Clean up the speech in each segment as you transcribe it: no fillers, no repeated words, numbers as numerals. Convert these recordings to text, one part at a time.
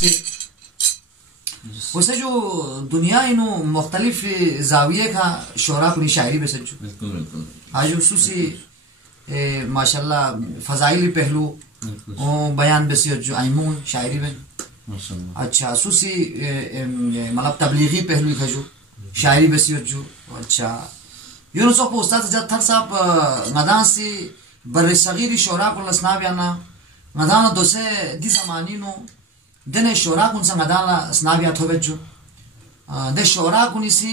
سے اسے جو دنیا انو مختلف زاویے کا شعرا کنی شاعری بے سجو آج خصوصی ماشاءاللہ فضائلی پہلو بیان بسیت جو آئمون شاعری میں اچھا خصوصی مطلب تبلیغی پہلو کھجو شاعری بسیت جو اچھا یونو سوق استاد جد تھر صاحب مدان سی بر صغیر شعرا کو لسنا بیانا مدان دوسے دی زمانی نو دن شعرا کن سا مدان سنا بیا تھو بجو دے شعرا کنی سی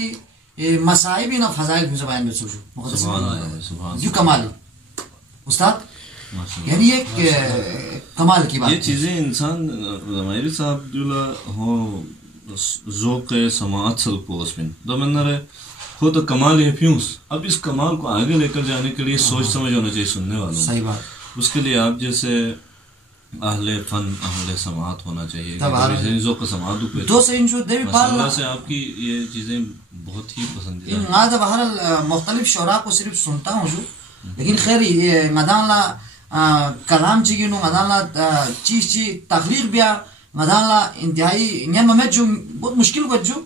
مسائبی نا فضائل کن سا بیان بسو جو جو کمال استاد یعنی ایک کمال کی بات یہ چیزیں انسان زمائری صاحب جولا ہو ذوق سماعت سلپوس من دو من نرے خود کمال ہے پیونس. اب اس کمال کو آگے لے کر جانے کے لیے سوچ سمجھ ہونا چاہیے سننے والوں. صحیح بات. اس کے لیے آپ جیسے اہل فن اہل سماعت ہونا چاہیے. ذوق سماعت ماشاءاللہ سے آپ کی یہ چیزیں بہت ہی پسندیدہ ہیں. میں بہرحال مختلف شعراء کو صرف سنتا ہوں جو لیکن خیر یہ مدان لا کلام چیگی نو مدان لا چیز چی تخلیق بیا مدان لا انتہائی نیم میں جو بہت مشکل کو جو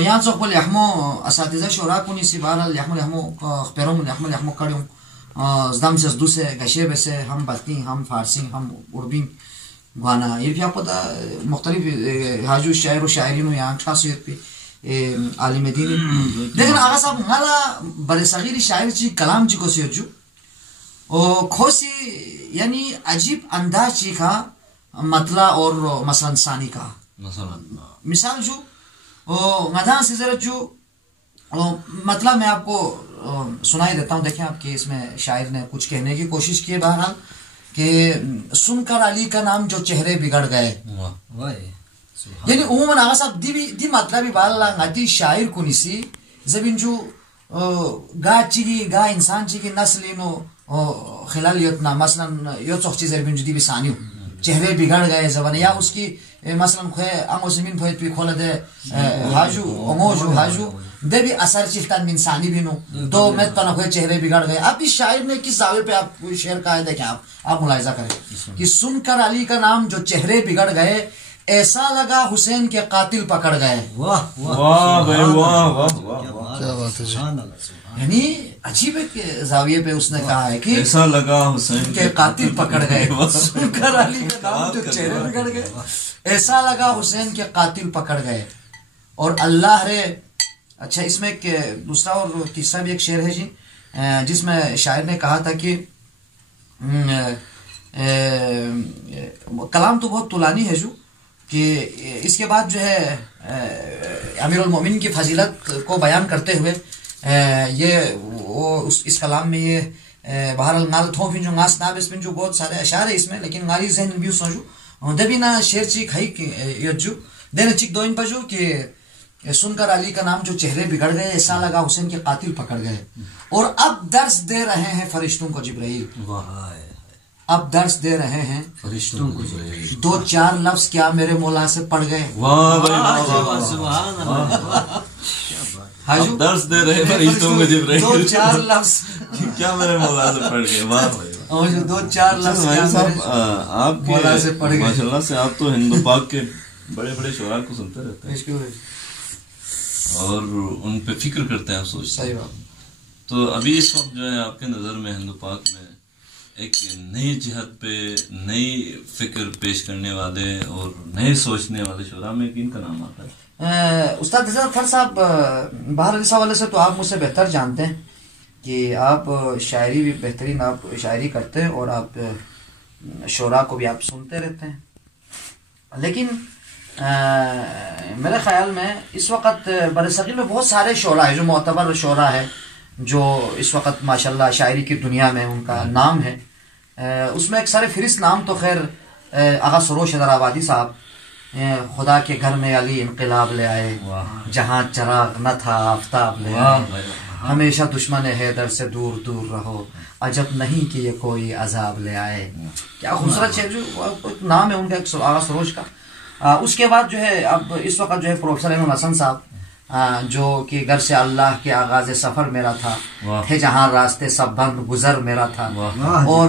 یہاں سوق پر لحمو اساتذہ شعراء کنی سی بہرحال لحمو خبروں لحمو کڑیوں زدام سے ازدو سے گشے بے سے ہم بلتی ہم فارسی ہم اردین گوانا یہ بھی آپ پتا مختلف حاجو شاعر و شاعرین یہاں خاصیت پہ عالم دینی. لیکن آغا صاحب مالا بر صغیر شاعر چی کلام چی کو سیت جو کھوسی یعنی عجیب انداز چی کا مطلع اور مثلا ثانی کا مثال جو مدان سے ذرا جو مطلب میں آپ کو سنائی دیتا ہوں. دیکھیں آپ کے اس میں شاعر نے کچھ کہنے کی کوشش کی ہے بہرحال کہ سن کر علی کا نام جو چہرے بگڑ گئے. یعنی عموماً آغا صاحب دی مطلبی بالا غاتی شاعر کو نسی زبین جو گا چیگی گا انسان چیگی نسلی نو خلال یتنا مثلا یو چوخ چیز زبین جو دی بسانیو چہرے بگڑ گئے زبان یا اس کی مثلا خواه امو زمین پویت پی کھولا دے حاجو اموجو حاجو دے بھی اثر چیفتان من ثانی بھی نو دو میت پانا خواه چہرے بگڑ گئے. اب اس شاعر نے کس زاویے پہ آپ شعر کہا ہے دیکھیں آپ ملاحظہ کریں کہ سن کر علی کا نام جو چہرے بگڑ گئے ایسا لگا حسین کے قاتل پکڑ گئے. واہ واہ واہ واہ کیا بات ہے. یعنی عجیب ایک زاویے پہ اس نے کہا ہے کہ ایسا لگا حسین کے قاتل پکڑ گئے. سن کر علی کا نام جو چہرے بگڑ گئے ایسا لگا حسین کے قاتل پکڑ گئے. اور اللہ رے اچھا اس میں ایک دوسرا اور تیسرا بھی ایک شعر ہے جی جس میں شاعر نے کہا تھا کہ کلام تو بہت طولانی ہے جو کہ اس کے بعد جو ہے امیر المومنین کی فضیلت کو بیان کرتے ہوئے یہ اس کلام میں یہ بہرحال نال تھو پھن جو ناس نابس پھن جو بہت سارے اشعار ہے اس میں لیکن ناری ذہن بھی سوچو دبی نا شعر چی کھائی یجو دینا چک دو ان پجو کہ سن کر علی کا نام جو چہرے بگڑ گئے ایسا لگا حسین کے قاتل پکڑ گئے. اور اب درس دے رہے ہیں فرشتوں کو جبرائیل. اب درس دے رہے ہیں فرشتوں کو دو چار لفظ کیا میرے مولا سے پڑ گئے. درس دے رہے فرشتوں کو جبرائیل دو چار لفظ کیا میرے مولا سے پڑ گئے. واہ دو چار لفظ آپ مولا سے پڑ گئے. ماشاءاللہ سے آپ تو ہند و پاک کے بڑے بڑے شعراء کو سنتے رہتے ہیں اور ان پہ فکر کرتے ہیں آپ سوچتے ہیں. تو ابھی اس وقت جو ہے آپ کے نظر میں ہند و پاک میں ایک نئی جہت پہ نئی فکر پیش کرنے والے اور نئے سوچنے والے شعراء میں کن کا نام آتا ہے؟ استاد حضرت خر صاحب باہر اس حوالے سے تو آپ مجھ سے بہتر جانتے ہیں کہ آپ شاعری بھی بہترین آپ شاعری کرتے ہیں اور آپ شعراء کو بھی آپ سنتے رہتے ہیں. لیکن میرے خیال میں اس وقت برصغیر میں بہت سارے شعراء ہیں جو معتبر شعراء ہے جو اس وقت ماشاءاللہ شاعری کی دنیا میں ان کا نام ہے. اس میں ایک سارے فہرست نام تو خیر آغا سروش حیدر آبادی صاحب خدا کے گھر میں علی انقلاب لے آئے جہاں چراغ نہ تھا آفتاب لے آئے ہمیشہ دشمن حیدر سے دور دور رہو عجب نہیں کہ یہ کوئی عذاب لے آئے. کیا خوبصورت شعر جو نام ہے ان کا آغا سروش کا. اس کے بعد جو ہے اب اس وقت جو ہے پروفیسر احمد حسن صاحب جو کہ گھر سے اللہ کے آغاز سفر میرا تھا تھے جہاں راستے سب بند گزر میرا تھا. اور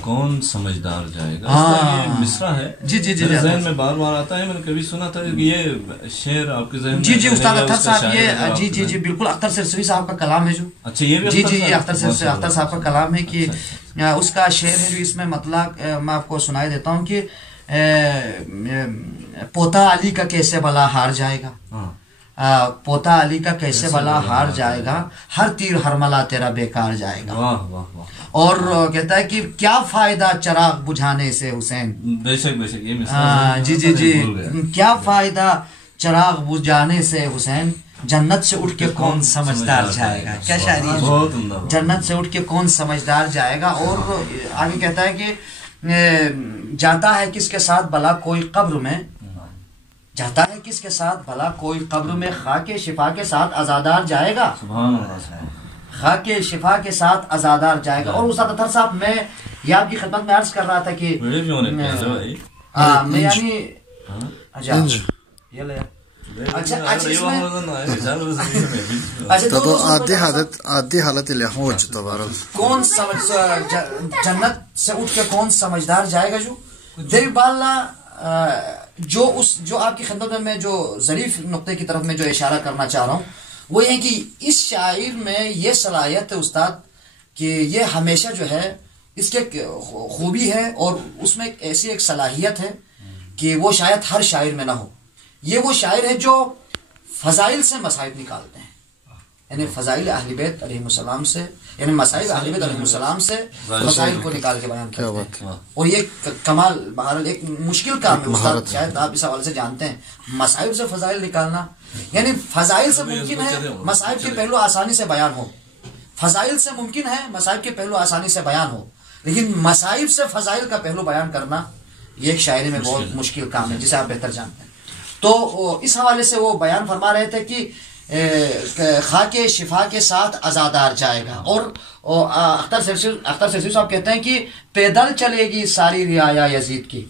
کون سمجھدار جائے گا. یہ مصرع ہے جی جی جی ذہن میں بار بار آتا ہے. میں نے کبھی سنا تھا کہ یہ شعر آپ کے ذہن میں. جی جی استاد اختر صاحب یہ جی جی جی بالکل اختر سرسوی صاحب کا کلام ہے جو. اچھا یہ بھی جی جی یہ اختر صاحب کا کلام ہے کہ اس کا شعر ہے جو اس میں مطلب میں آپ کو سنائی دیتا ہوں کہ پوتا علی کا کیسے بلا ہار جائے گا, پوتا علی کا کیسے بلا ہار جائے گا, ہر تیر ہرملا تیرا بیکار جائے گا. اور کہتا ہے کہ کیا فائدہ چراغ بجھانے سے حسین. بے شک بے شک یہ جی جی جی کیا فائدہ چراغ بجھانے سے حسین, جنت سے اٹھ کے کون سمجھدار جائے گا. کیا شاعری ہے, جنت سے اٹھ کے کون سمجھدار جائے گا. اور آگے کہتا ہے کہ جاتا ہے کس کے ساتھ بھلا کوئی قبر میں, جاتا ہے کس کے ساتھ بھلا کوئی قبر میں, خاک شفا کے ساتھ ازادار جائے گا, خاک شفا کے ساتھ ازادار جائے گا. اور استاد اطہر صاحب میں یہ آپ کی خدمت میں عرض کر رہا تھا کہ میں یعنی یہ لے عادی حالت کون جنت سے اٹھ کے کون سمجھدار جائے گا. جو دیوی بالا جو آپ کی خدمت میں جو ظریف نقطے کی طرف میں جو اشارہ کرنا چاہ رہا ہوں وہ یہ کہ اس شاعر میں یہ صلاحیت ہے استاد کہ یہ ہمیشہ جو ہے اس کے خوبی ہے اور اس میں ایسی ایک صلاحیت ہے کہ وہ شاید ہر شاعر میں نہ ہو. یہ وہ شاعر ہے جو فضائل سے مسائب نکالتے ہیں, یعنی فضائل اہل بیت علیہ السلام سے, یعنی مسائب اہل بیت علیہ السلام سے فضائل کو نکال کے بیان کرتے ہیں. اور یہ کمال بہرحال ایک مشکل کام ہے استاد, شاید آپ اس حوالے سے جانتے ہیں. مسائب سے فضائل نکالنا یعنی فضائل سے ممکن ہے مسائب کے پہلو آسانی سے بیان ہو, فضائل سے ممکن ہے مسائب کے پہلو آسانی سے بیان ہو, لیکن مسائب سے فضائل کا پہلو بیان کرنا یہ ایک شاعری میں بہت مشکل کام ہے جسے آپ بہتر جانتے ہیں. تو اس حوالے سے وہ بیان فرما رہے تھے کہ خاک شفا کے ساتھ ازادار جائے گا. اور اختر سرسی صاحب کہتے ہیں کہ پیدل چلے گی ساری رعایا یزید کی.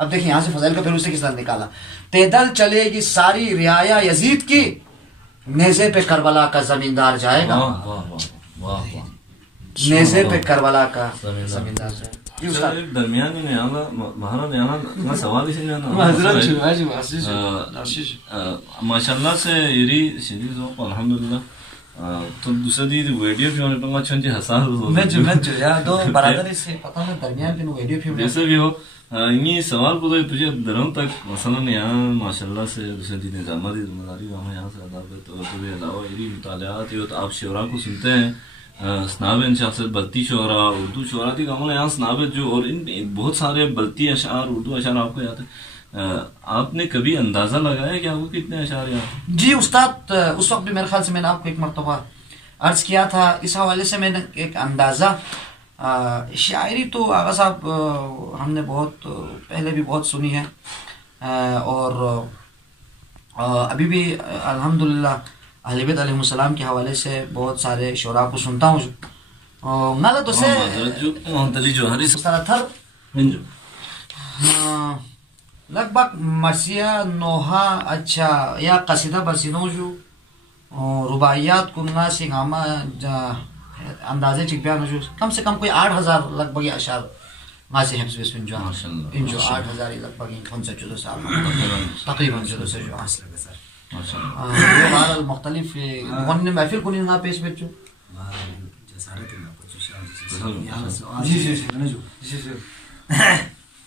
اب دیکھیں یہاں سے فضائل کا پہلو سے کس طرح نکالا. پیدل چلے گی ساری رعایا یزید کی, نیزے پہ کربلا کا زمیندار جائے گا, نیزے پہ کربلا کا زمیندار جائے گا. درمیان سوال ماشاء اللہ سے الحمدللہ تو دوسرا دی ویڈیو بھی ہونے پنگا چھنچے حساس دو برادری سے پتہ نہیں درمیان بھی ویڈیو بھی جیسے بھی ہو. یہ سوال کو تجھے درم تک مثلا یہاں ماشاء اللہ سے دوسرے دی نظامہ دی ذمہ داری وہاں یہاں سے ادا کرتے تو علاوہ یہ مطالعات ہو تو آپ شعراء کو سنتے ہیں. سناب ان شخصیت بلتی شعراء اردو شعراء تھی کامل یہاں سناب جو اور ان بہت سارے بلتی اشعار اردو اشعار آپ کو یاد ہے. آپ نے کبھی اندازہ لگایا کہ آپ کو کتنے اشعار یاد ہیں؟ جی استاد اس وقت بھی میرے خیال سے میں نے آپ کو ایک مرتبہ عرض کیا تھا. اس حوالے سے میں نے ایک اندازہ شاعری تو آغا صاحب ہم نے بہت پہلے بھی بہت سنی ہے اور ابھی بھی الحمدللہ اہل بیت علیہ السلام کے حوالے سے بہت سارے شعراء کو سنتا ہوں. غلط اسے لگ بھگ مرثیہ نوحہ اچھا یا قصیدہ برسینوں جو رباعیات کننا سنگامہ اندازے چک بیان جو کم سے کم کوئی 8000 لگ بھگ اشعار غازی حفظ بسم جو ان جو 8000 لگ بھگ ان سے 14 سال تقریباً 14 سے جو حاصل ہے سر بہرحال مختلف غنی محفل کو نہیں پیش بچو. جی جی جی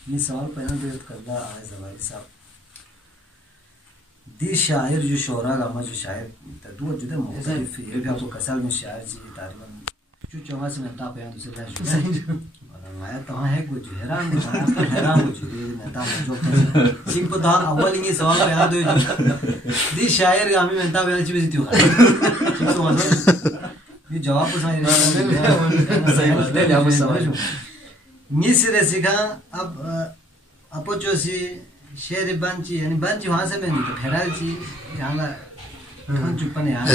یہ سوال پہنا دیت کردہ آئے زباری صاحب دی شاعر جو شعراء گاما جو شاعر دو جدہ مختلف یہ بھی آپ کو کسال میں شاعر جی تاریباً جو چوہاں سے نتا پہنا دوسرے لائے جو آیا تو ہے کوئی جو حیران ہو جو نتا جو سنگ کو دار اول یہ سوال پہنا دو دی شاعر گامی میں نتا پہنا چیزی تیو یہ جواب کو سمجھ نیسی رسی کھا اب اپو چوسی شعر بانچی یعنی بانچی وہاں سے میں نہیں تو پھیرال چی یہاں کھان چپن یہاں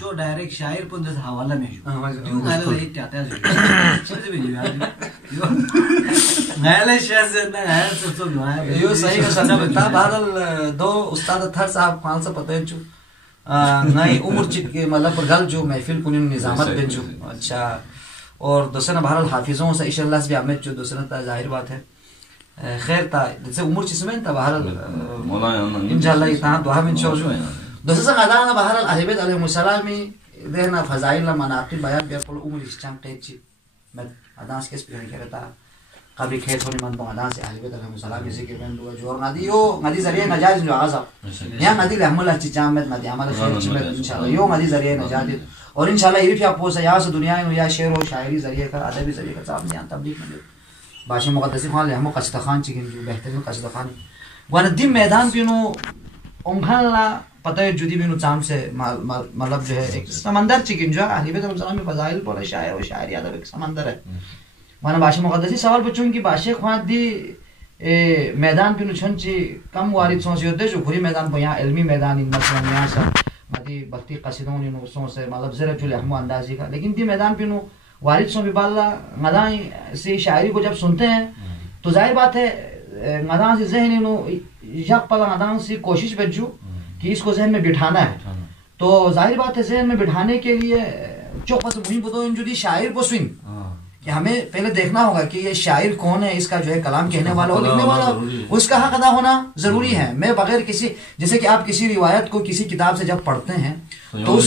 جو ڈائریکٹ شاعر پون جیسا حوالہ میں جو جو غیلہ لئیت آتا ہے چیزی بھی جو غیلہ شاعر سے اتنا غیلہ سب سب جو آئے یہ صحیح کا سجا بتا بہرحال دو استاد تھر صاحب خان سے پتہ ہے جو نئی عمر چک کے مطلب پر گل جو محفل کنین نظامت بن جو اچھا اور دوسرا بہرحال حافظوں سے انشاء اللہ سے بھی ہمیں جو دوسرا تا ظاہر بات ہے خیر تا جیسے عمر چیز میں تا بہرحال انشاءاللہ اتنا دعا میں انشاءاللہ دوسرا غدانا بہرحال اہل بیت علیہ السلام دہنا فضائل مناقب بیان بیا پر عمر اسلام قیچ میں اداس کس پہ کرتا قبل کھیت ہونے من بعدان سے اہل بیت علیہ السلام کے ذکر میں دعا جو ندی یو ندی ذریعہ نجات جو عذاب یا ندی رحم اللہ چامت ندی عمل خیر چمت انشاءاللہ یو ندی ذریعہ نجات اور انشاءاللہ یہ بھی آپ کو یا سے دنیا میں یا شعر و شاعری ذریعہ کا ادبی ذریعہ کا صاحب نے تبلیغ میں باشی مقدس خان ہم قصد خان چکن جو بہترین قصد خان ون دم میدان پینو امبھلا پتہ ہے جدی بینو چام سے مطلب جو ہے ایک سمندر چکن جو اہل بیت علیہ السلام میں فضائل پر شاعر و شاعری ادب ایک سمندر ہے ون باشی مقدسی سوال بچوں کی باشی خان دی میدان پینو چھنچی کم وارد سو سے جو پوری میدان پر یہاں علمی میدان ان مثلا یہاں سے مدی بختی قصیدوں نے سو سے مطلب ذرا جو لہمو اندازی کا لیکن دی میدان پینو والد سو بھی بالا مدان سے شاعری کو جب سنتے ہیں تو ظاہر بات ہے مدان سے ذہن نو یک پلا مدان سے کوشش بجو کہ اس کو ذہن میں بٹھانا ہے تو ظاہر بات ہے ذہن میں بٹھانے کے لیے چوکس مہم بدو ان جو دی شاعر کو سن کہ ہمیں پہلے دیکھنا ہوگا کہ یہ شاعر کون ہے اس کا جو ہے کلام کہنے والا اور لکھنے والا اس کا حق ادا ہونا ضروری ہے میں بغیر کسی جیسے کہ آپ کسی روایت کو کسی کتاب سے جب پڑھتے ہیں تو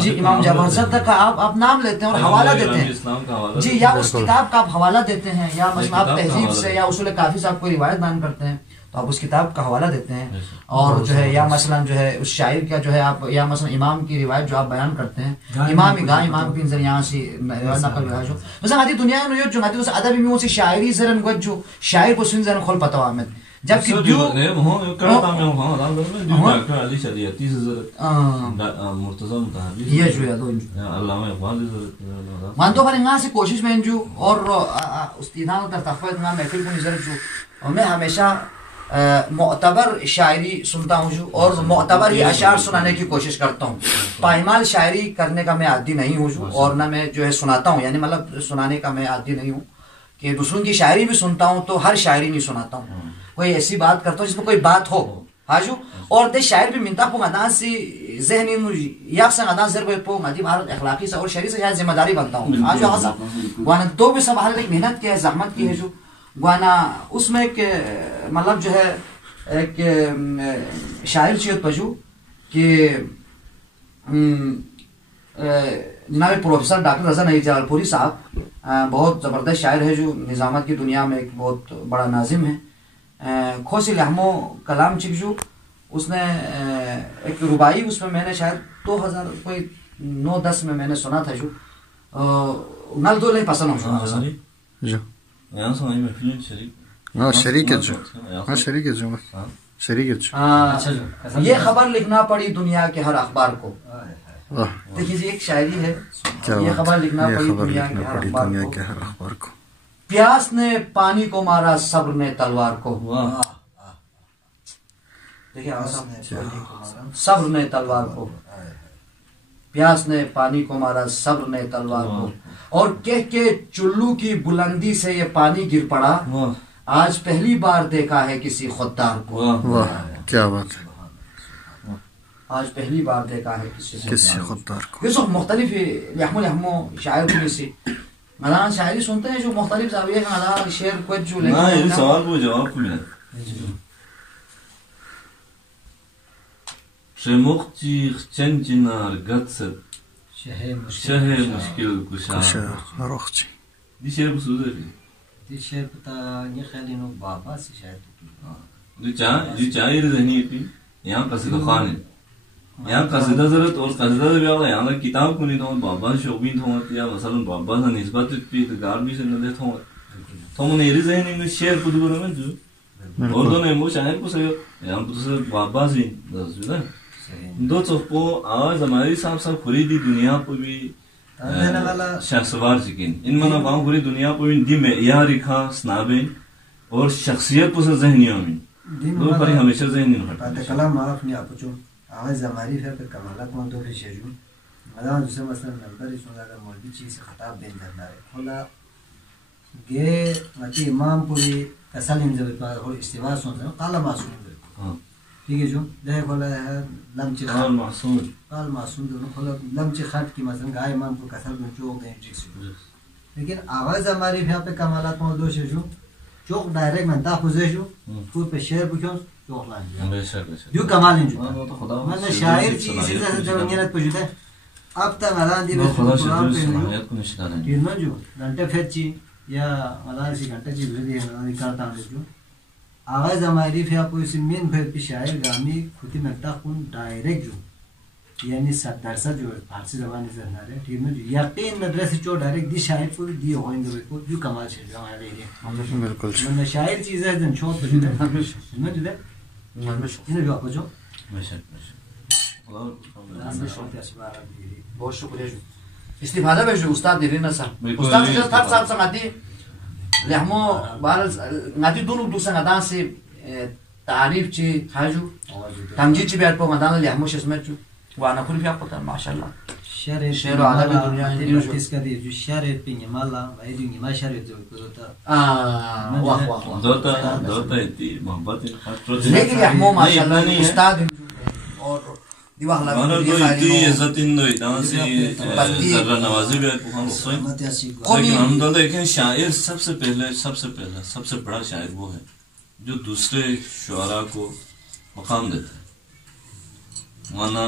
جی امام جعفر صادق کا آپ نام لیتے ہیں اور حوالہ دیتے ہیں جی یا اس کتاب کا آپ حوالہ دیتے ہیں یا مثلا آپ تہذیب سے یا اصول کافی سے آپ کوئی روایت بیان کرتے ہیں تو آپ اس کتاب کا حوالہ دیتے ہیں اور جو ہے یا مثلا جو ہے اس شاعر کا جو ہے آپ یا مثلا امام کی روایت جو آپ بیان کرتے ہیں امام کی ذریعہ سے نقل ہے جو مثلا آدھی دنیا میں جو نادی اس ادب میں سے شاعری زرن کو جو شاعر کو سن زرن کھول پتہ احمد جب کہ جو کرتا میں ہوں علی شریعتی مرتضی متحری یہ جو ہے علامہ اقبال مان تو بھائی سے کوشش میں جو اور استیدان در تخفیت میں محفل کو نظر جو اور میں ہمیشہ معتبر شاعری سنتا ہوں جو اور معتبر ہی اشعار سنانے کی کوشش کرتا ہوں پائمال شاعری کرنے کا میں عادی نہیں ہوں جو اور نہ میں جو ہے سناتا ہوں یعنی مطلب سنانے کا میں عادی نہیں ہوں کہ دوسروں کی شاعری بھی سنتا ہوں تو ہر شاعری نہیں سناتا ہوں کوئی ایسی بات کرتا ہوں جس میں کوئی بات ہو حاجو اور دے شاعر بھی منتا کو مدان سی ذہنی یا سے مدان ضرب پو مدی بھارت اخلاقی سے اور شہری سے شاید ذمہ داری بنتا ہوں حاجو حسن وانا دو بھی سب حال ایک محنت کی ہے زحمت کی ہے جو وانا اس میں ایک مطلب جو ہے ایک شاعر چیت پجو کہ جناب پروفیسر ڈاکٹر رضا نعیم جلال پوری صاحب بہت زبردست شاعر ہے جو نظامت کی دنیا میں ایک بہت بڑا ناظم ہے کھوسی لہمو کلام چکجو اس نے ایک ربائی اس میں میں نے شاید 2009-10 میں نے سنا تھا جو نل دو لے پسند ہوں جو یہاں سنائی میں فلم شریک ہے جو یہ خبر لکھنا پڑی دنیا کے ہر اخبار کو دیکھیے جی ایک شاعری ہے یہ خبر لکھنا پڑی دنیا کے ہر اخبار کو پیاس نے پانی کو مارا صبر نے تلوار کو دیکھیے صبر نے تلوار کو پیاس نے پانی کو مارا صبر نے تلوار کو اور کہہ کے چلو کی بلندی سے یہ پانی گر پڑا آج پہلی بار دیکھا ہے کسی خوددار کو کیا بات ہے آج پہلی بار دیکھا ہے کسی خوددار کو یہ سب مختلف لہمو شاعر میں سے مدان شاعری سنتے ہیں جو مختلف زاویے کا مدان شعر کو جو لیکن سوال کو جواب کو ملا شموخچی چنچنار گتست شہ مشکل کشا روخچی دی شعر بسوزه دی شعر پتا یہ خیلی نو بابا سی شاید جو چاہیے ذہنی پی یہاں قصیدہ خان ہے یہاں قصیدہ ضرورت اور قصیدہ بھی آگا یہاں کتاب کو نہیں تو بابا شوبین تھا یا مثلا بابا سے نسبت پی گار بھی سے نہ تھا تو من یہ ذہنی میں شعر کو دور میں جو اور دو نے وہ شاعر کو سے یہاں تو بابا سے دو چوپو آواز ہماری صاحب خریدی دنیا پہ بھی شاہ سوار چکن ان منا گاؤں پوری دنیا پہ بھی دی معیاری خاں سنابیں اور شخصیت پہ ذہنیوں میں دو پر ہمیشہ ذہنی نہ کلام معاف نہیں آپ جو آواز ہماری پھر پہ کمالات میں دو بھی شیجو مدان دوسرے مثلا نمبر اس میں اگر مولوی چیز سے خطاب دین کرنا ہے کھولا گے مطی امام پوری کسل انزوی پا اور استواء سنتے ہیں قال معصوم ٹھیک ہے جو دے کھولا ہے لمچی قال معصوم دونوں کھولا لمچی خط کی مثلا گائے امام کو کسل دن چوک دیں جیک سے لیکن آواز ہماری یہاں پہ کمالات میں دو شو چوک ڈائریکٹ منتا خوزے شو پور پہ شعر پکھوں چوک لان جو کمال ہیں جو میں شاعر چیز اسی طرح سے جب انگیرت پوچھتا ہے اب تک مدان دی بس قرآن پہ تینوں جو گھنٹے پھر چی یا مدان اسی گھنٹے چی بھردی ہے مدان کرتا ہوں جو آواز ہماری یہاں پہ اسی مین پھر پہ شاعر گامی خودی منتا خون ڈائریکٹ جو یعنی 70% جو فارسی زبانی سے نہ رہے ٹھیک ہے جو یقین مدرسے سے جو ڈائریکٹ دی شاعر کو دی ہوئیں گے کو جو کمال سے جو ہمارے ایریا بالکل میں شاعر چیز ہے جن چھوٹ پہ جو ہے میں جو ہے انہیں جو آپ جو بہت شکریہ جو استفادہ بے جو استاد دیرینا صاحب استاد سے تھا صاحب سنگاتی لحمو بارل ناتی دونوں دوسرا ندان سے تعریف چی خاجو تمجید چی بیاد پا مدان لحمو شسمت جو وانا کلی فیاق پتا ماشاءاللہ شعر و عدب دنیا اس کا دی جو شعر پہ نمالا وای دی نما شعر جو کوتا واہ واہ دوتا ہے محبت لیکن لحمو ماشاءاللہ استاد اور دیوہ مانا دو اتنی عزت اندو ادان سے ذرہ نوازی بھی آئے ہم سوئیں لیکن ہم دو دیکھیں شاعر سب سے بڑا شاعر وہ ہے جو دوسرے شعراء کو مقام دیتا ہے مانا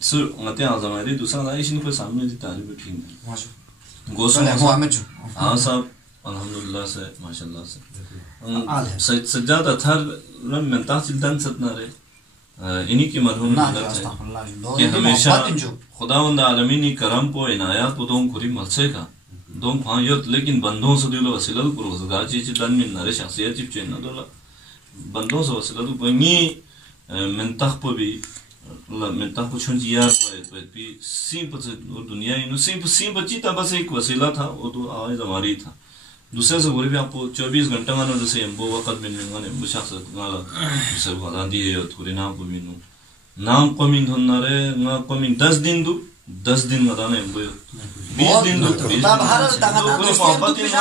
سر غتی اعظم ہے دوسرا دائش ان کو سامنے دی تعریف ٹھیک ہے گوسو ہاں صاحب الحمدللہ سے ماشاءاللہ سے سجاد اطہر من تحصیل دن ستنا رہے انہی کی مرحوم مدد ہے کہ ہمیشہ خداوند عالمینی کرم پو عنایات پو دون کری ملسے کا دون پھان یوت لیکن بندوں سے دیلو وسیلت پر وزگار چیچی دن من نرے شخصیت چیپ چین ندولا بندوں سے وسیلت پر نی منتخ پو بھی منتخ پو چھنچ یار پویت بھی سیم پو دنیا انو سیم پچی تا بس ایک وسیلہ تھا وہ تو آواز ہماری تھا دوسرے سے گوری بھی آپ کو 24 گھنٹہ گانا جیسے امبو وقت بین گانے امبو شخص گانا جیسے خدا دی ہے تھوڑی نام کو بینو نام قومین دھننا رہے نا قومین 10 دن دو 10 دن مدانا امبو 20 دن دو 20 دن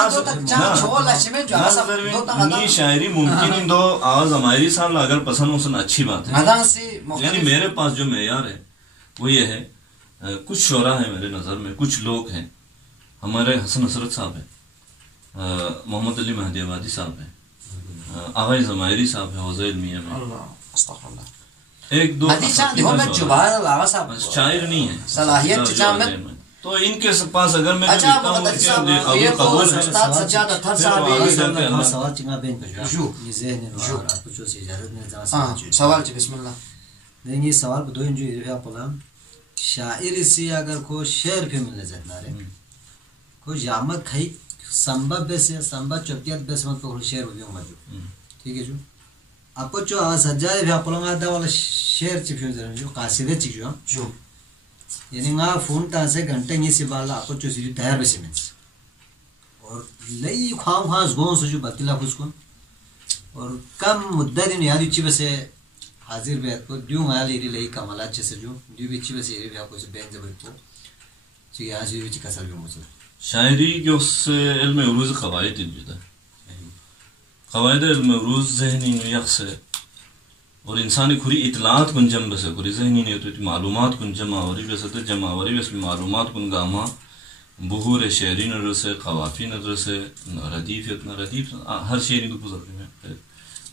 نی شاعری ممکن ان دو آواز ہماری سال اگر پسند ہو سن اچھی بات ہے یعنی میرے پاس جو معیار ہے وہ یہ ہے کچھ شعراء ہیں میرے نظر میں کچھ لوگ ہیں ہمارے حسن حسرت صاحب ہیں محمد علی مہدی آبادی صاحب ہیں آغائی زمائری صاحب ہیں حوزہ علمیہ میں ایک دو شاعر نہیں ہیں تو ان کے پاس اگر میں دیکھتا ہوں کہ قبول ہے سوال بسم اللہ نہیں سوال دو انجو شاعر سے اگر کو شعر پہ ملنے جتنا رہے کو جامع کھائی سمبا بیسے سمبا چوکیات بیسے مت پکڑ شعر ہوگی ہوں جو ٹھیک ہے جو آپ کو جو سجادے بھی آپ لوگ آدھا والا شعر چپیوں ذرا جو قاصدے چک جو یعنی نا فون تا سے گھنٹے نی سی بالا آپ کو جو سی تیار بیسے منس اور لئی خواہ زگون سے جو بطلہ خوش کن اور کم مدد ان یادی چی بسے حاضر بیت کو دیو مالی ری لئی کمالات چیسے جو دیو بھی چی بسے ری بھی آپ کو سے بین جب کو چی حاضر بھی چی کسر بھی موصول شاعری کے اس سے علم عروض قواعد جدا ہے قواعد علم عروض ذہنی یکس ہے اور انسانی کھری اطلاعات کن جم بسے کھری ذہنی نہیں ہوتی معلومات کن جمعوری بسے جمعوری بس معلومات کن گاما بہور شعری نظر سے قوافی نظر سے ردیف ہر شعری کو گزرتے ہیں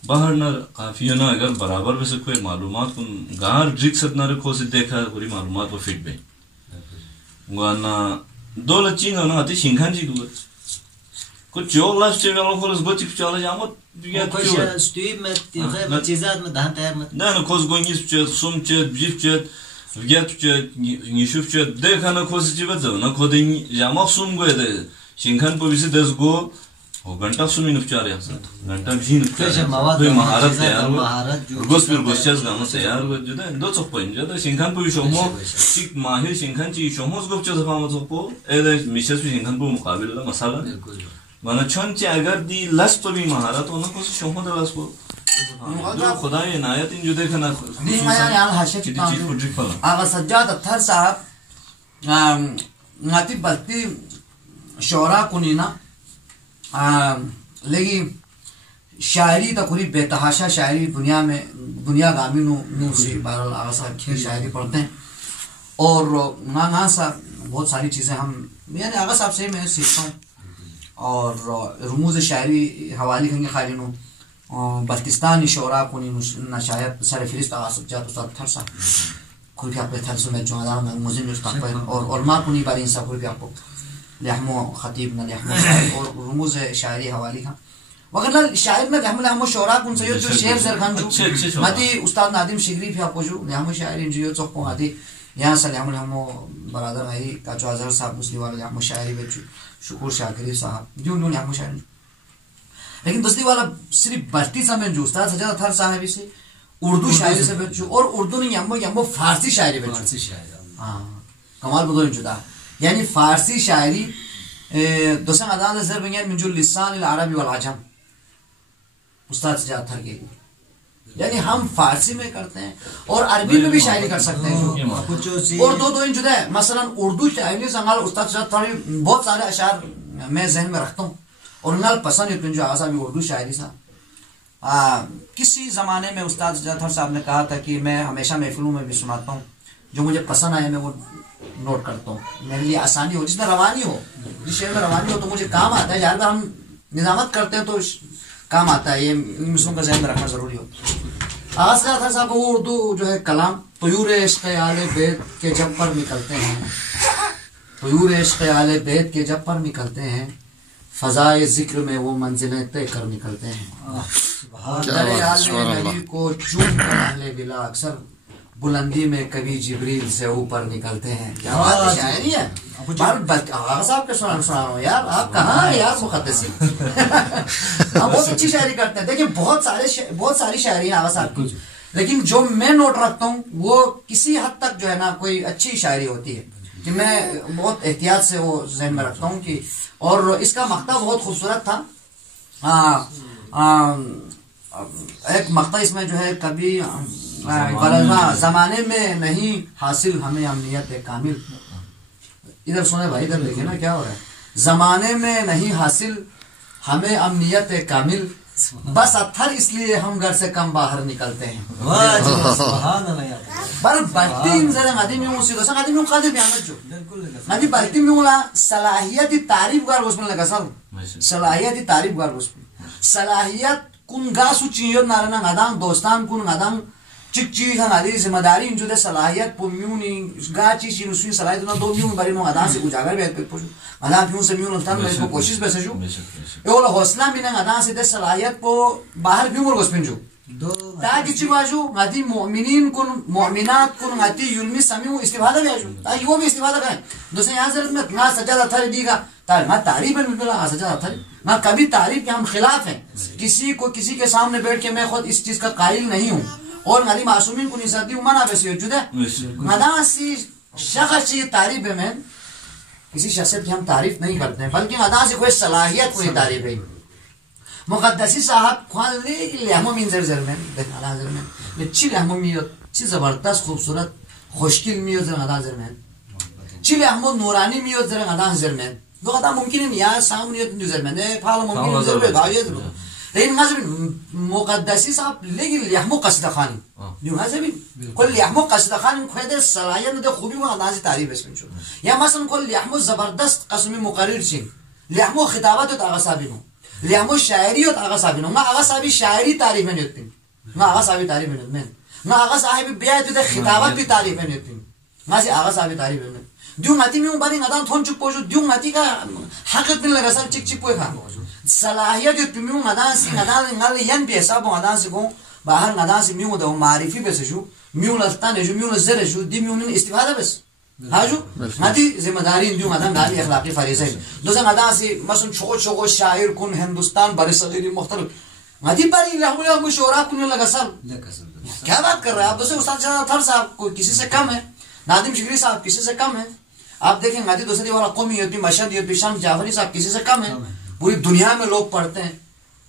باہر نہ قافیہ نہ اگر برابر بسے کوئی معلومات کن گار ڈرک ست نہ رکھو سے دیکھا کھری معلومات کو فٹ بے گوانا دو لچین ہونا آتی شنکھان جی کو کچھ جو لفظ چاہیے اللہ خلص گوچی پچھالا جامت بیاد کیوں ہے ستویب میں تیخیر چیزات میں دہن تیار مت نا کھوز گونگیس پچھت سم چت بیف چت وگیت پچھت نیشوف چت دیکھا نا کھوز چیبت زو نا کھو دیں جامت سم گوئے دے شنکھان پو بیسی دس گو وہ گھنٹہ سمی نفچار یا ساتھ گھنٹہ بھی نفچار یا کوئی مہارت تیار ہو گوس پھر گوشچاز گانا تیار ہو جدا دو چک پوئن جدا شنکھان پو بھی شومو چیک ماہر شنکھان چی شوموز گوشچاز فامت ہو پو ایدہ میشس بھی شنکھان پو مقابل اللہ مسالہ مانا چھن چی اگر دی لس تو بھی مہارت ہونا کسی شومو دا لس کو جو خدا یہ نایت ان جو دیکھنا آغا سجاد اطہر صاحب ناتی بلتی شعراء کنینا لیکن شاعری تا کوئی بے تحاشا شاعری دنیا گامی نو سے بہرحال آغا صاحب کھیر شاعری پڑھتے ہیں اور نا سا بہت ساری چیزیں ہم یعنی آغا صاحب سے میں سیکھتا ہوں اور رموز شاعری حوالی کنگے خالی نو بلتستانی شعراء کنی نشایت سر فریست آغا سبجات استاد تھر سا کھل پی آپ تھر سمیت جو ادارا موزن استاد پر اور علماء کنی باری انسا کھل پی آپ لحمو خطیب نا لحمو شاعر اور رموز شاعری حوالی کا وغیرہ شاعر میں لحمو شعراء کن سیو جو شعر زرخان جو ماتی استاد نادم شگری پی آپ جو لحمو شاعری جو چوک کو آتی یہاں سے لحمو برادر ہے کاچو اظہر صاحب مسلم والا لحمو شاعری بچو شکور شاکری صاحب جو لحمو شاعری لیکن دوستی والا صرف بلتی سمجھ جو استاد سجادہ تھر صاحبی سے اردو شاعری سے بچو اور اردو نے یمو فارسی شاعری بچو کمال بدو جدا یعنی فارسی شاعری دوسرا ادان سے بنیاد من جو لسان العربی والعجم استاد سجادہ تھر کے یعنی ہم فارسی میں کرتے ہیں اور عربی میں بھی شاعری کر سکتے ہیں اور دو ان جدا ہے مثلا اردو شاعری سنگال استاد سجادہ تھر بہت سارے اشعار میں ذہن میں رکھتا ہوں اور نال پسند ہے جو آغاز میں اردو شاعری صاحب کسی زمانے میں استاد سجادہ تھر صاحب نے کہا تھا کہ میں ہمیشہ محفلوں میں بھی سناتا ہوں جو مجھے پسند آئے میں وہ نوٹ کرتا ہوں میرے لیے آسانی ہو جس میں روانی ہو جس شعر میں روانی ہو تو مجھے کام آتا ہے یار اگر ہم نظامت کرتے ہیں تو کام آتا ہے یہ مسلم کا ذہن میں رکھنا ضروری ہو آغاز سجادہ تھر صاحب کو وہ اردو جو ہے کلام طیور عشق آل بیت کے جب پر نکلتے ہیں طیور عشق آل بیت کے جب پر نکلتے ہیں فضائے ذکر میں وہ منزلیں طے کر نکلتے ہیں درے آل نبی کو چوم کر اہل بلا اکثر بلندی میں کبھی جبریل سے اوپر نکلتے ہیں کیا بات شاعری ہے آغا صاحب کے سنا رہا ہوں یار آپ کہاں ہیں یار مقدسی ہم بہت اچھی شاعری کرتے ہیں دیکھیں بہت ساری شاعری ہیں آغا صاحب کی لیکن جو میں نوٹ رکھتا ہوں وہ کسی حد تک جو ہے نا کوئی اچھی شاعری ہوتی ہے کہ میں بہت احتیاط سے وہ ذہن میں رکھتا ہوں کہ اور اس کا مقطع بہت خوبصورت تھا ایک مقطع اس میں جو ہے کبھی زمانے میں نہیں حاصل ہمیں امنیت کامل ادھر سنے بھائی ادھر دیکھیں نا کیا ہو رہا ہے زمانے میں نہیں حاصل ہمیں امنیت کامل بس اتھر اس لیے ہم گھر سے کم باہر نکلتے ہیں بل بلتی انزر غدی میوں سیدو سن غدی میوں قادر بیانت جو غدی بلتی میوں لا صلاحیتی تعریف گار گوش من لگا سال صلاحیتی تعریف گار گوش من صلاحیت کن گاسو چیئر نارنا غدان دوستان کن غدان چک چیئر ہم غدی ذمہ داری انجو دے صلاحیت پو میونی گا چیز چیئر نسوین صلاحیت نا دو میون باری نو غدان سے اجاگر بیت پیت پوشو غدان پیون سے میون التان میں کوشش بیسے جو اولا حوصلہ بینا غدان سے دے صلاحیت پو باہر بیون گوش من جو تاکہ چی باجو غدی مؤمنین کن مؤمنات کن غدی یلمی سمیو استفادہ بیاجو تاکہ وہ بھی استفادہ کریں دوسرے یہاں ضرورت میں نا سجادہ تھر دی گا ما تعریف ہے ملبلا سجادہ تھر نا کبھی تعریف کے ہم خلاف ہیں کسی کے سامنے بیٹھ کے میں خود اس چیز کا قائل نہیں ہوں اور غدی معصومین کن اساتی امانا بیسی ہو جدہ غدان سی شخص چیئے تعریف ہے میں کسی شخصیت کی ہم تعریف نہیں کرتے ہیں بلکہ غدان سے کوئی صلاحیت کوئی تعریف ہے مقدسی صاحب خوان لحمو مین زرمین دیکھنا اللہ زرمین چی لحمو میوت چی زبردست خوبصورت خوشکل میوت زر غدا زرمین چی لحمو نورانی میوت زر غدا زرمین دو غدا ممکن ہے یا سام نیوت نیو زرمین پھالا ممکن ہے زرمین باویت رو لیکن غزبین مقدسی صاحب لیکن لحمو قصد خانی نیو غزبین کل لحمو قصد خانی خویده صلاحیت ده خوبی و غدا زی تعریف اسمین شد یا مثلا کل لحمو زبردست قسمی مقرر چین لحمو خطابت آغا صاحبینو لحمو شاعری ہوتا آغا صاحبینو نا آغا صاحبی شاعری تعریف میں نیوتیم نا آغا صاحبی تعریف میں نیوتیم نا آغا صاحبی بیعت ہوتا خطابت بھی تعریف میں نیوتیم نا سی آغا صاحبی تعریف میں نیوتیم دیو ماتی میوں باری ندان تھون چک پوشو دیو ماتی کا حقیقت من لگا سال چک چک پوئے کھا صلاحیت دیو میوں ندان سی ندان ین پی حسابو ندان سی کون باہر ندان سی میوں دو معرفی بیسے شو میوں لستان شو میوں لزر شو دی میوں نن استفادہ بیس هاجو مادی ذمہ داری اندیو مدام گالی اخلاقی فریضه دوستان مدام سی مثلا چوغو شاعر کن هندوستان برای صغیری مختلف مادی باری لحمو شعرا کننے لگا سر کیا بات کر رہے ہیں آپ دوسرے استاد جناب تھر صاحب کوئی کسی سے کم ہے نادم شکری صاحب کسی سے کم ہے آپ دیکھیں مادی دوسری والا قومی ہوتی مشہد ہوتی شام جعفری صاحب کسی سے کم ہے پوری دنیا میں لوگ پڑھتے ہیں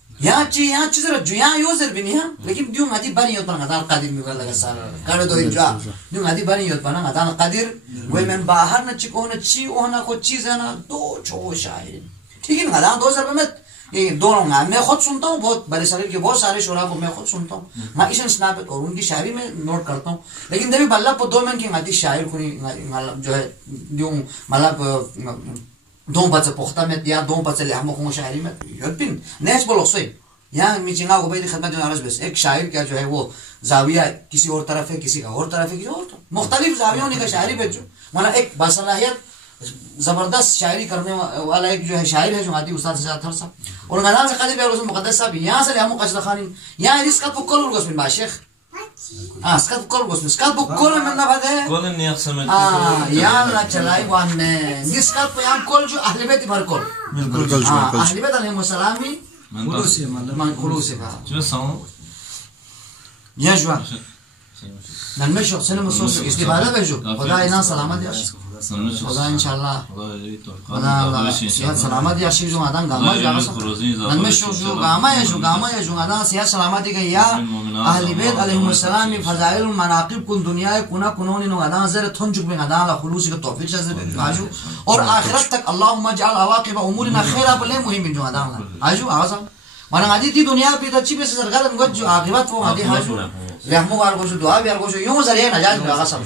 یہاں چیز رہا جو یہاں یوزر بھی نہیں ہے لیکن دیو مادی بانی ہوتا نا غدان قدیر میگا لگا سار کارو دو انجا دیو مادی بانی ہوتا نا غدان قدیر گوئی من باہر نا چکو نا چی اوہ نا خود چیز ہے نا دو چو شاعر ٹھیک ہے غدان 2000 میں یہ دونوں میں خود سنتا ہوں بہت بڑے صغیر کے بہت سارے شعراء کو میں خود سنتا ہوں میں ایشن سنابت اور ان کی شاعری میں نوٹ کرتا ہوں لیکن جبھی بلّہ پہ دو من کی غاتی شاعر کو جو ہے جو مطلب دو بچے پختہ میں یا دو بچے لہموں کو شاعری میں یورپین نیچ بولو سوئی یہاں میچنگا کو بھائی خدمت عرض بس ایک شاعر کیا جو ہے وہ زاویہ کسی اور طرف ہے کسی کا اور طرف ہے کسی اور طرف مختلف زاویوں نے کا شاعری بھیجو مانا ایک باصلاحیت زبردست شاعری کرنے والا ایک جو ہے شاعر ہے جو ماتی استاد سجاد تھر صاحب اور غزال سے قاضی بیروز مقدس صاحب یہاں سے لہموں قصد خانی یہاں رسکت بکل ورگوس من باشیخ اسکت بکل ورگوس من اسکت بکل من نبھتے کل نیاق سمجھ یہاں اللہ چلائی وانے رسکت پہ یہاں کل جو اہل بیت بھر کل اہل بیت علیہ السلامی خلوصی کا جو ساؤں یہ جو ننمے شخص سے نمسوس استفادہ بیجو خدا اینا سلامت یا خدا انشاءاللہ خدا صحت سلامت یا شیف جو آدان گاما جا ننمے شخص جو گاما یا جو آدان صحت سلامتی کا یا اہل بیت علیہ السلام فضائل المناقب کن دنیا کنا کنونی نو آدان زیر تھن چک میں آدان خلوصی کا توفیق شاہ بیجو آجو اور آخرت تک اللہم جعل عواقب امورنا خیرہ بلے مہم جو آدان آجو آزا مانا آدھی تی دنیا پی تچی پی سرگرد مگد جو آقیبت وہ آدھی حاجو رحمو بار گوشو دعا بیار گوشو یوں ذریعہ نجات بھی آغا سب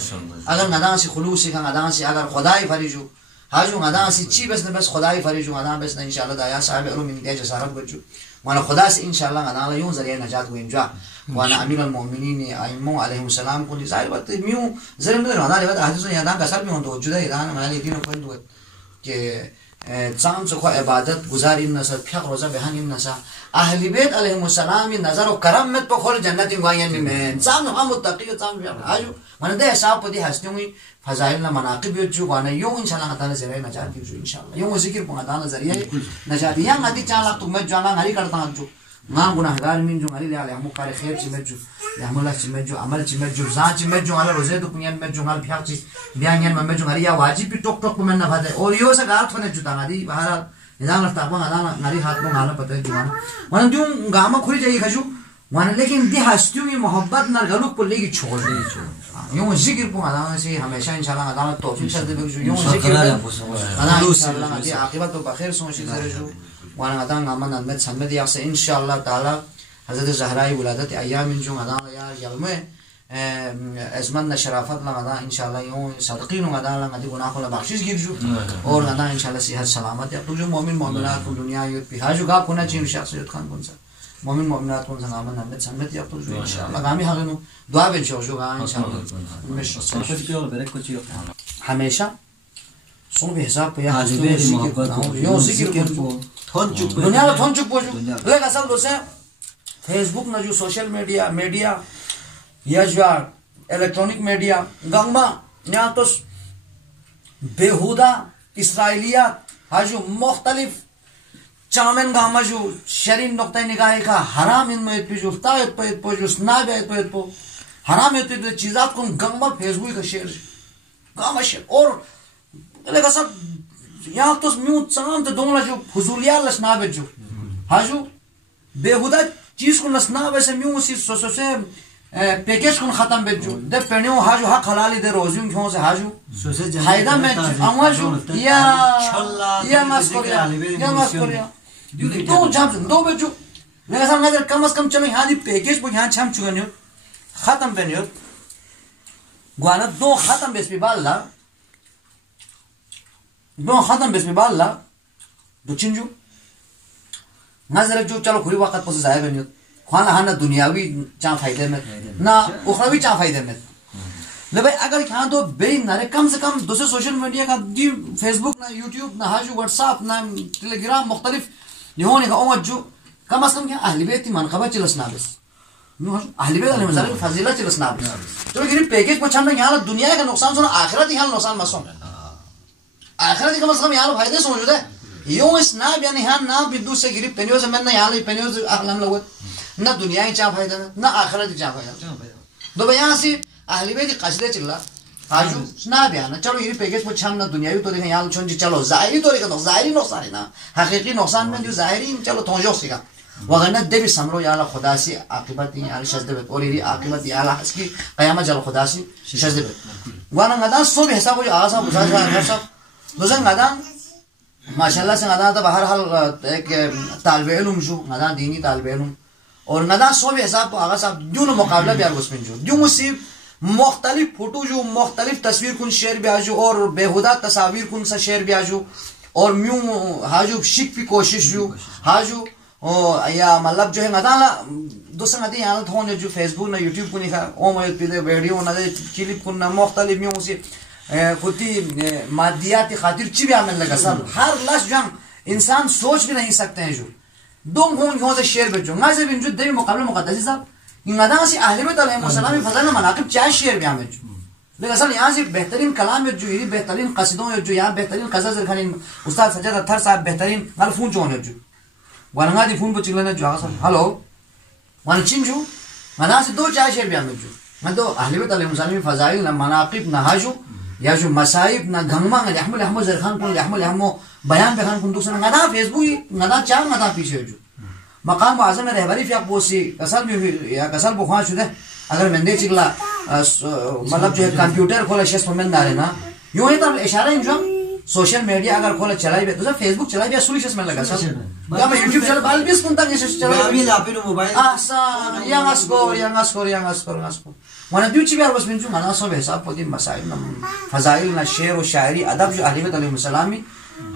اگر ندان سی خلوصی کا ندان سی اگر خدای فریجو حاجو ندان سی چی بس نبس خدای فریجو ندان بس انشاءاللہ دایا صاحب علوم انتیا جسارت بچو وانا خدا سے انشاءاللہ ندان یوں ذریعہ نجات ہوئی انجا وانا امیر المؤمنین ائمہ علیہ السلام کو ظاہر بات میوں ذریعہ مدر ندان لیوات احادیث یادان کسر بھی ہوں تو جدہ یادان مانا لیتینو پہن دوئے کہ چام سکو عبادت گزاری نسا پھیق روزہ بہانی نسا اہل بیت علیہ السلام نظر و کرم مت پخول جنت انگوائین میں چام نفا متقی چام بیار آجو من دے حساب پتی ہستیوں گی فضائلنا مناقب یوچو وانا یوں انشاءاللہ تعالی ذریعہ نجات دیو انشاءاللہ یوں ذکر پونگا تعالی ذریعہ نجات یا نتی چان لاکھ تو میں جوانا ہری کرتا ہوں جو نام گناہگار من جو ہری لیا لہمو کار خیر چی میں جو لہمو اللہ چی میں جو عمل چی میں جو زان چی میں جو علی روزے تو پنین میں جو حال پھیاق چی بیانین میں جو ہری یا واجب پی ٹوک ٹوک میں نفا دے اور یوں سے گارت ہونے جو تانا دی بہرحال نظام رفتاقوان ادانا ناری ہاتھ میں نالا پتہ ہے جوانا وانا جو گاما کھولی جائے خشو وانا لیکن دی ہستیوں کی محبت نر گلوک پر لے گی چھوڑ دی یوں ذکر پوں ادانا سے ہمیشہ انشاءاللہ ادانا توفیق شد دے جو یوں ذکر ادانا انشاءاللہ دی عاقبت تو بخیر سوچی زر جو وانا ادانا آمن ادمت سنمد یا سے انشاءاللہ تعالی حضرت زہرائی ولادت ایام جو ادانا یا یلمے ازمن شرافت لگا انشاءاللہ یوں صدقین لگا لگا دی گناہ کو بخشش گیر جو اور لگا انشاءاللہ صحت سلامت یا تو جو مومن مومنات کو دنیا یوت پہ جو گا کونا چین شخصیت خان کون سا مومن مومنات کو زنامن نمت سمت یا تو جو انشاءاللہ گامی حقنو دعا بن جو گا انشاءاللہ ہمیشہ سن بھی حساب پہ یا یوں ذکر دنیا میں تھون چک پوچھو لیکن اصل دوسرے فیس بک نہ جو سوشل میڈیا یا جو الیکٹرونک میڈیا گنگما یا تو بےہودہ اسرائیلیات جو مختلف چامن گاما جو شرین نقطہ نگاہ کا حرام ان میں جو تایت پیت پو جو سناب ایت پیت پو حرام ایت پیت چیزات کو گنگما فیس بک کا شیر گاما شیر اور لیکن سب یا تو میوں چام تو دونا جو فضولیات لسناب جو جو بےہودہ چیز کو نسناب ایسے میوں سی سے پیکیج کن ختم بیجو دے پینیو حاجو حق حلالی دے روزیون کیوں سے حاجو حیدہ میں آماجو یا ماسکوریا دو جام دو بیجو لیکن سب نظر کم از کم چلو یہاں دی پیکیج بو یہاں چھم چکا نیو ختم پینیو گوانا دو ختم بیس پی بال لا دو ختم بیس پی بال لا دو چنجو نظر جو چلو کھوری وقت پس ظاہر بینیو خوانا ہانا دنیاوی چاہ فائدے میں نہ اخروی چاہ فائدے میں لیکن اگر یہاں تو بے نہ کم سے کم دوسرے سوشل میڈیا کا دی فیس بک نہ یوٹیوب نہ حاجو واٹس ایپ نہ ٹیلی گرام مختلف یہاں کا اومت جو کم از کم کیا اہل بیت منقبہ چلسنا بس اہل بیت علیہ السلام فضیلت چلسنا بس تو یہ پیکیج پچھا میں یہاں دنیا کا نقصان سنا آخرت یہاں نقصان مسوں آخرت کم از کم یہاں فائدے سے موجود ہے یوں اس نہ یعنی ہاں نہ بدو سے گری پنیو سے میں نہ یہاں پنیو سے اہلم لوگ نہ دنیا ہی چاہ فائدہ نہ آخرت چاہ فائدہ دو یہاں سے اہل بیت قصدے چلا آجو نہ بیانا چلو یہ پیکیج کو چھم نہ دنیاوی طور یہاں چھن جی چلو ظاہری طور کا ظاہری نقصان ہے نا حقیقی نقصان میں جو ظاہری چلو توجہ سے کا وغیرہ دے بھی سمرو یا اللہ خدا سے عاقبت یا اللہ شذ بیت اور یہ عاقبت یا اللہ اس کی قیامت جل خدا سے شذ بیت وانا غدان صبح حساب جو آسا بزاج ہے صاحب دوسرا غدان ماشاءاللہ سے ندا تو بہرحال ایک طالب علم جو ندا دینی طالب علم اور ندا سو بھی حساب تو آغا صاحب جو نو مقابلہ بیار گسمن جو مصیب مختلف فوٹو جو مختلف تصویر کن شعر بیاجو اور بےہودہ تصاویر کن سا شعر بیاجو اور میوں حاجو شک بھی کوشش جو حاجو یا مطلب جو ہے ندا دوسرا ندی یہاں تھون جو فیس بک نہ یوٹیوب کو نہیں کھا او میں پیدے ویڈیو نہ کلپ کن نہ مختلف میوں سے خودی مادیاتی خاطر چی بھی عمل لگا سب ہر لفظ جو انسان سوچ بھی نہیں سکتے ہیں جو دونوں گھوم سے شعر بچوں گا سے جو دے مقابلہ مقدسی صاحب ندا سے اہل بیت علیہ السلام فضائل مناقب چاہے شعر بھی عمل جو لیکن اصل یہاں سے بہترین کلام جو یہ بہترین قصیدوں جو یہاں بہترین قصص خانی استاد سجاد اطہر صاحب بہترین ہر فون جو جو ورنگا دی فون پر چلنے جو آگا صاحب ہلو ون چین جو ندا سے دو چاہے شعر بھی عمل جو میں تو اہل بیت علیہ السلام فضائل نہ مناقب نہ حاجو یا جو مصائب نہ گنگما نہ احمد احمد زرخان کن احمد احمد بیان بخان کن دوسرا ندا فیس بک ندا چار ندا پیچھے جو مقام اعظم رہبری فی اقبوسی کسل بھی یا کسل بخوان شدہ اگر مندے چکلا مطلب جو ہے کمپیوٹر کھولا شیس پر مند دارے نا یوں ہی طرف اشارہ انجام سوشل میڈیا اگر کھولا چلائی بھی دوسرا فیس بک چلائی بھی سولی شیس میں لگا سر یا میں یوٹیوب چلا بال بیس کنتا نیسے چلائی بھی احسان یا نسکور یا نسکور یا نسکور نسکور وانا دیو چی بیار بس منجو منا سو بحساب پودی مسائل نا فضائل نا شعر و شاعری ادب جو اہل بیت علیہ السلامی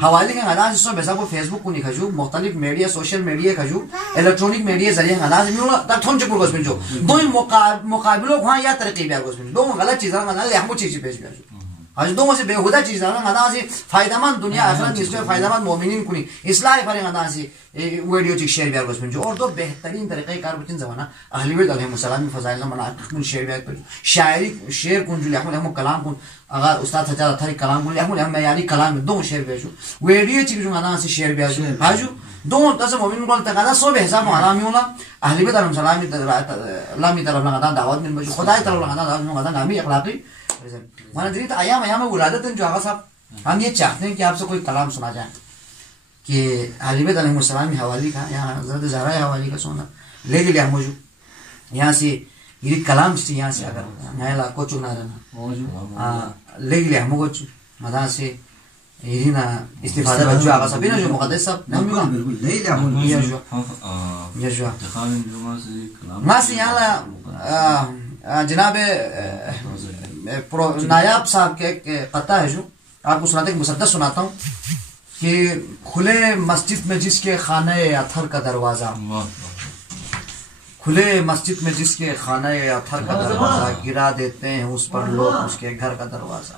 حوالی کے انداز سو بحساب کو فیس بک کو نہیں کھجو مختلف میڈیا سوشل میڈیا کھجو الیکٹرونک میڈیا ذریعے انداز میولا تا تھون چپور بس منجو دو مقابلوں کو ہاں یا ترقی بیار بس منجو دو غلط چیزاں منا لے ہمو چیزی پیش بیار آج دو سے بےہودہ چیزاں انداز سے فائدہ مند دنیا آخرت جس میں فائدہ مند مومنین کنی اصلاح فریں انداز سے ویڈیو چیک شیئر بیار بس منجو اور دو بہترین طریقہ کار بچن زمانہ اہل بیت علیہ السلام فضائل نہ مناقب کن شعر بیار پر شاعری شعر کن جو احمد احمد کلام کن اگر استاد سجاد اطہر کلام کن احمد احمد معیاری کلام دو شعر بیار ویڈیو چیک جو انداز سے شعر بیار حاجو دو قسم مومن کو تقاضا سو بحساب حرام ہونا اہل بیت علیہ السلام اللہ می طرف لگا دعوت من بجو خدا طرف لگا دعوت من غدا نامی اخلاقی مانا دریت ایام ولادت جو آغا صاحب ہم یہ چاہتے ہیں کہ آپ سے کوئی کلام سنا جائیں کہ اہل بیت علیہ السلام حوالی کا یہاں حضرت زہرا حوالی کا سونا لے لیا موجو یہاں سے یہ کلام سے یہاں سے اگر نائلا کو چنا رہنا لے لیا موجو مدان سے یہ نا استفادہ بچو آغا صاحب نا جو مقدس صاحب بالکل لے لیا موجو یہ جو ماں سے یہاں جناب نایاب صاحب کے ایک قطع ہے جو آپ کو سناتے ہیں مصدق سناتا ہوں کہ کھلے مسجد میں جس کے خانہ اطہر کا دروازہ کھلے مسجد میں جس کے خانہ اطہر کا دروازہ گرا دیتے ہیں اس پر لوگ اس کے گھر کا دروازہ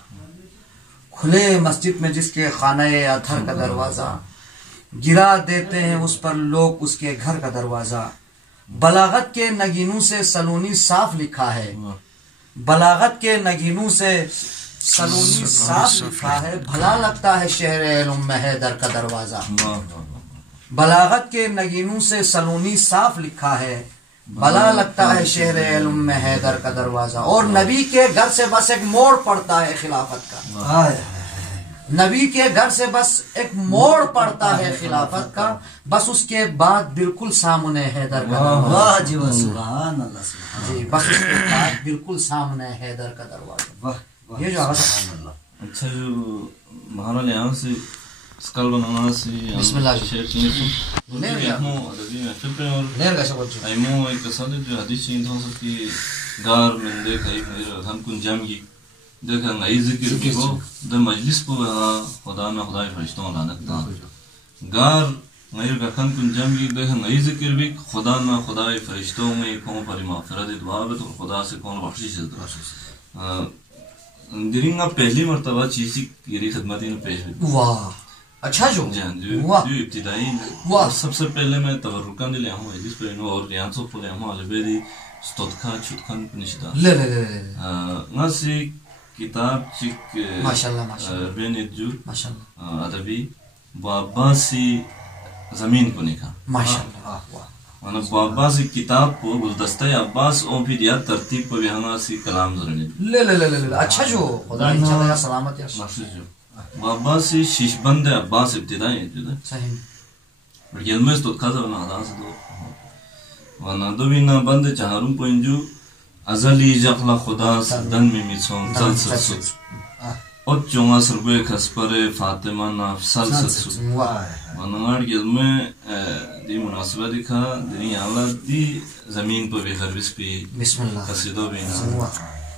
کھلے مسجد میں جس کے خانہ اطہر کا دروازہ گرا دیتے ہیں اس پر لوگ اس کے گھر کا دروازہ بلاغت کے نگینوں سے سلونی صاف لکھا ہے بلاغت کے نگینوں سے سلونی صاف لکھا ہے بھلا لگتا ہے شہر علم میں حیدر کا دروازہ بلاغت کے نگینوں سے سلونی صاف لکھا ہے بھلا لگتا ہے شہر علم میں حیدر کا دروازہ اور نبی کے گھر سے بس ایک موڑ پڑتا ہے خلافت کا نبی کے گھر سے بس ایک موڑ پڑتا ہے خلافت کا بس اس کے بعد بالکل سامنے حیدر کا دروازہ جی بس اس کے بعد بالکل سامنے حیدر کا دروازہ یہ جو اچھا جو مہاراج یہاں سے اسکال بنانا سے بسم اللہ شیئر چینی سن ایمو عددی محفل پہ اور ایمو ایک قصد جو حدیث چین تھا سب کی گار من دیکھ آئی ہم کن جام کی دیکھا نئی ذکر کی وہ در مجلس پہ خدا میں خدای فرشتوں لانت دا گار غیر گرخن کن جام کی دیکھا نئی ذکر بھی خدا میں خدای فرشتوں میں کون پر مغفرت دعا بت اور خدا سے کون بخشش ہے درنگا پہلی مرتبہ چیزی گری خدمتی نے پیش ہوئی واہ اچھا جو جو ابتدائی سب سے پہلے میں تبرکان دے لیا ہوں حدیث پہ انہوں اور ریانسو پہ لیا ہوں علبیدی ستودکھا چھتکھان نشتا نا سی کتاب چک بین ادجو ادبی بابا سی زمین کو نکھا بابا سی کتاب کو گلدستہ عباس او بھی دیا ترتیب پہ بھی ہنگا سی کلام ضرورت اچھا جو خدا انشاءاللہ یا سلامت یا بابا سی شیش بند عباس ابتدائی صحیح بلکہ علمہ اس تدخواہ زبنا آدھا سے دو ونادو بینا بند چہاروں پوینجو ازلی جخلا خدا سردن میں میچون زل سرسو Otjonga sırbe kaspare Fatima nafsal satsu. Manangar gelme di munasaba dikha dini yalla di zamin pe bekharbis pe Bismillah. kasido bina.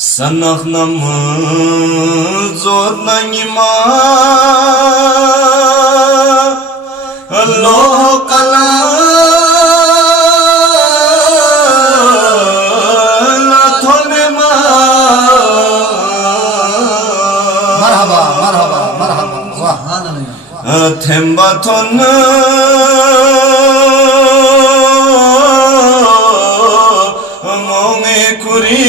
Sanach nam zor nangima Allah kala la thonema marhaba marhaba marhaba wah themba thon monge kuri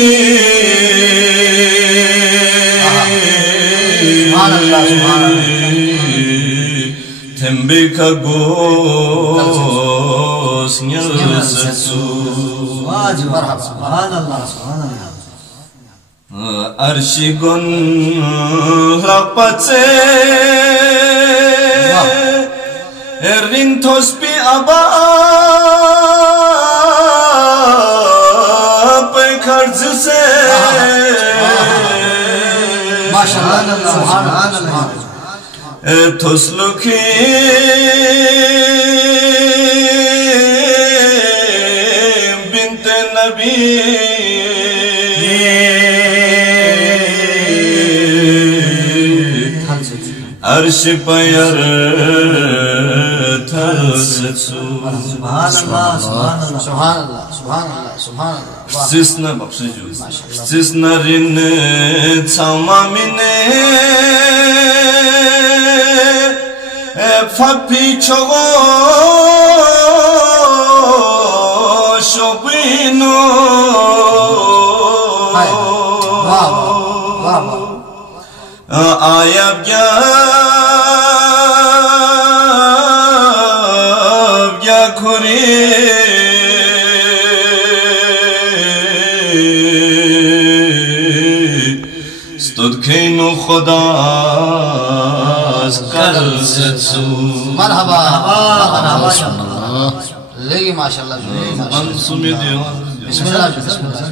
Tembeka gos nyalsatsu marhaba subhanallah subhanallah Arshigon rapatse Erin tospi aba Pekharzse maşallah subhanallah Tosluki binte nabi arş payar thalsetsu subhanallah subhanallah subhanallah subhanallah subhanallah sisna bakşıcı sisna rin tamamine Fapi chogo shobino wow wow ayab ya kuri stod keinu khoda مرحبا مرحبا لegi maşallah Mansum ediyor bismillah bismillah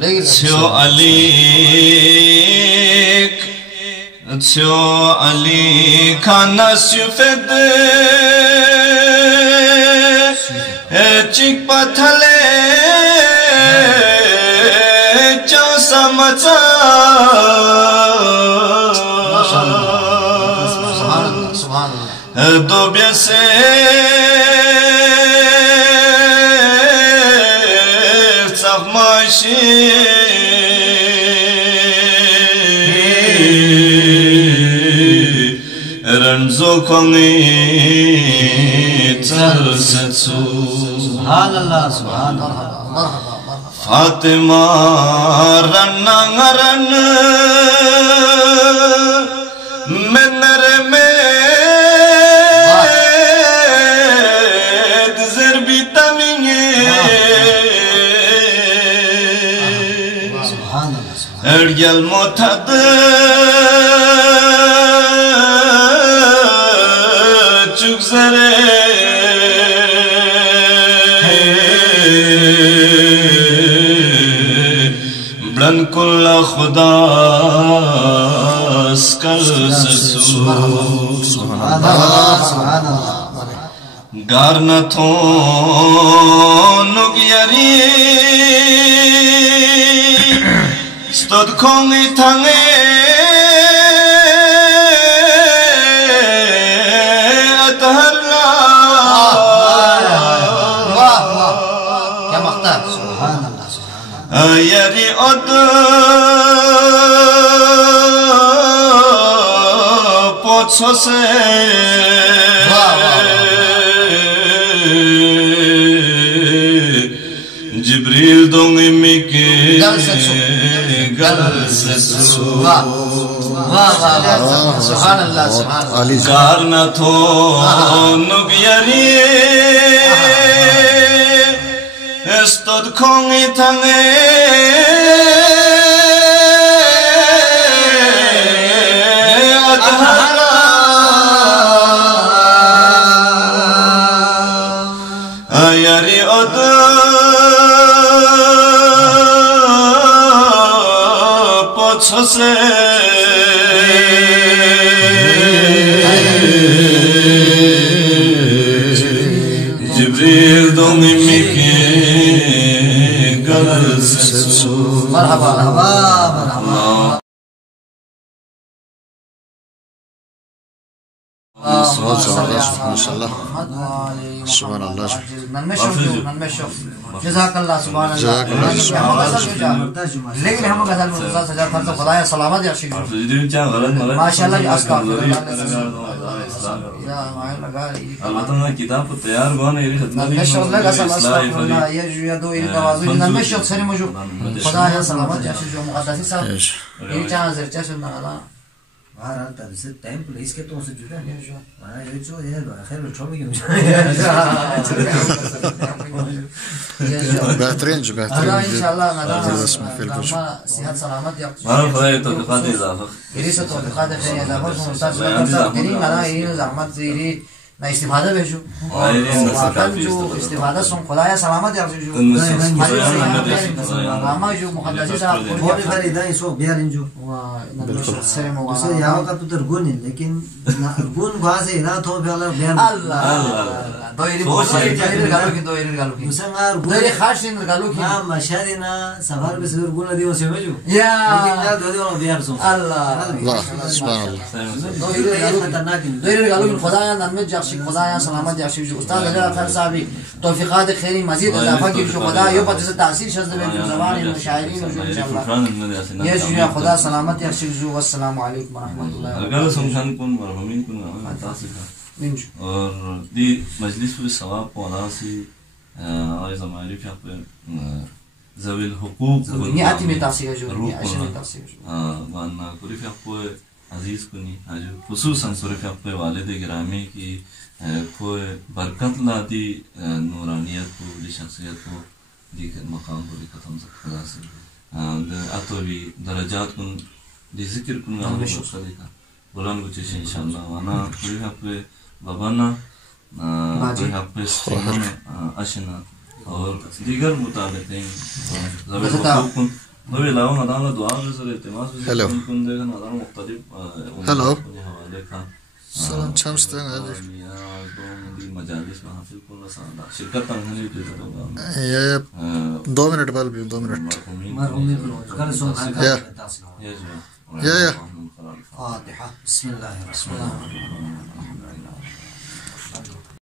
legi Tio Ali kana süfed Çik pathale Çasa maça Dobya se Tsahmashi Ranzo kongi Tsalsetsu subhanallah subhanallah Fatima رن رن منر میں دزر بھی تمینگے ارگل متحد چک زرے بلن کل خدا skill سسو گارنا تھون نگیاری ستود کھونگی تھنگے اتہرلا کیا مختار یاری اد پوچھو سے جبریل دونگی میں کے گل سسو سبحان اللہ سبحان اللہ کارنا تھو نگیاری استود کھونگی تھنگے ادھارا یاری اد پوچھو سے جبریل دونگی میں کے گل سسو مرحبا مرحبا سبحان اللہ جزاک اللہ سبحان اللہ لیکن ہم غزل مرزا سجا فرض خدایا سلامت یا شکر ماشاءاللہ یہ استغفر البتہ میں کتاب کو تیار گوانے یہ خدمت یہ جو دو یہ توازن نمبر شخص سری موجود خدایا سلامت یا شکر مقدسی صاحب یہ چاہاں زرچہ سننا اللہ Var hatta bize temple isket olsa güzel. Bana hiç o yer var. Hayır çok iyi. بہترین جو بہترین انشاءاللہ مدام صحت سلامت یا مارو خدای توفیقات اضافه یری سے توفیقات خیر اضافه شما استاد یعنی مدام این زحمت زیری نا استفاده بشو واقعا جو استفاده سن خدایا سلامت یا جو اما جو مقدسی صاحب بہت ساری دائیں سو بیارن جو سر مولانا اسے یہاں کا تو گن ہے لیکن گن گوازے نہ تو پہلا بیان اللہ دویری گالو کی دویری گالو کی مسنگار دویری خاص دین گالو کی نا مشاهدنا سفر بسر گن دیو سے وجو یا لیکن نہ دو دیو بیار سو اللہ سبحان اللہ دویری گالو کی خدایا نام جاکشی خدایا سلامت جاکشی جو استاد علی اکرم صاحب توفیقات خیری مزید اضافه کی جو خدا یو پتہ سے تاثیر شذ میں زبان مشاعرین جو انشاءاللہ یہ جو خدا سلامت جاکشی جو والسلام علیکم ورحمۃ اللہ اگر سمجھن کون مرحومین کون تاسف اور دی مجلس میں ثواب کو ادا سے اور ہماری پہ ذوی الحقوق نیاتی میں تاثیر جو نیاتی میں تاثیر جو وانا کوئی پہ عزیز کنی خصوصاً صرف اپنے والد گرامی کی کوئی برکت لاتی نورانیت کو دی شخصیت کو دی مقام کو دی ختم خدا سے اتو بھی درجات کن دی ذکر کن گا کا بلان کو چیز انشاءاللہ وانا کوئی اپنے بابانا کوئی اپنے سنن اشنا اور دیگر مطابقیں ذوی الحقوق کن نوی لاؤں ادامہ دعا بزر اعتماس بزر کن دے گا ادامہ مختلف ہیلو حوالے کا سلام چمستے ہیں مجالس میں حاصل کن رساندہ شرکت تنہنی دیتا ہوگا یہ 2 منٹ بل بھی 2 منٹ مرحومین یا فاتحہ بسم اللہ الرحمن الرحیم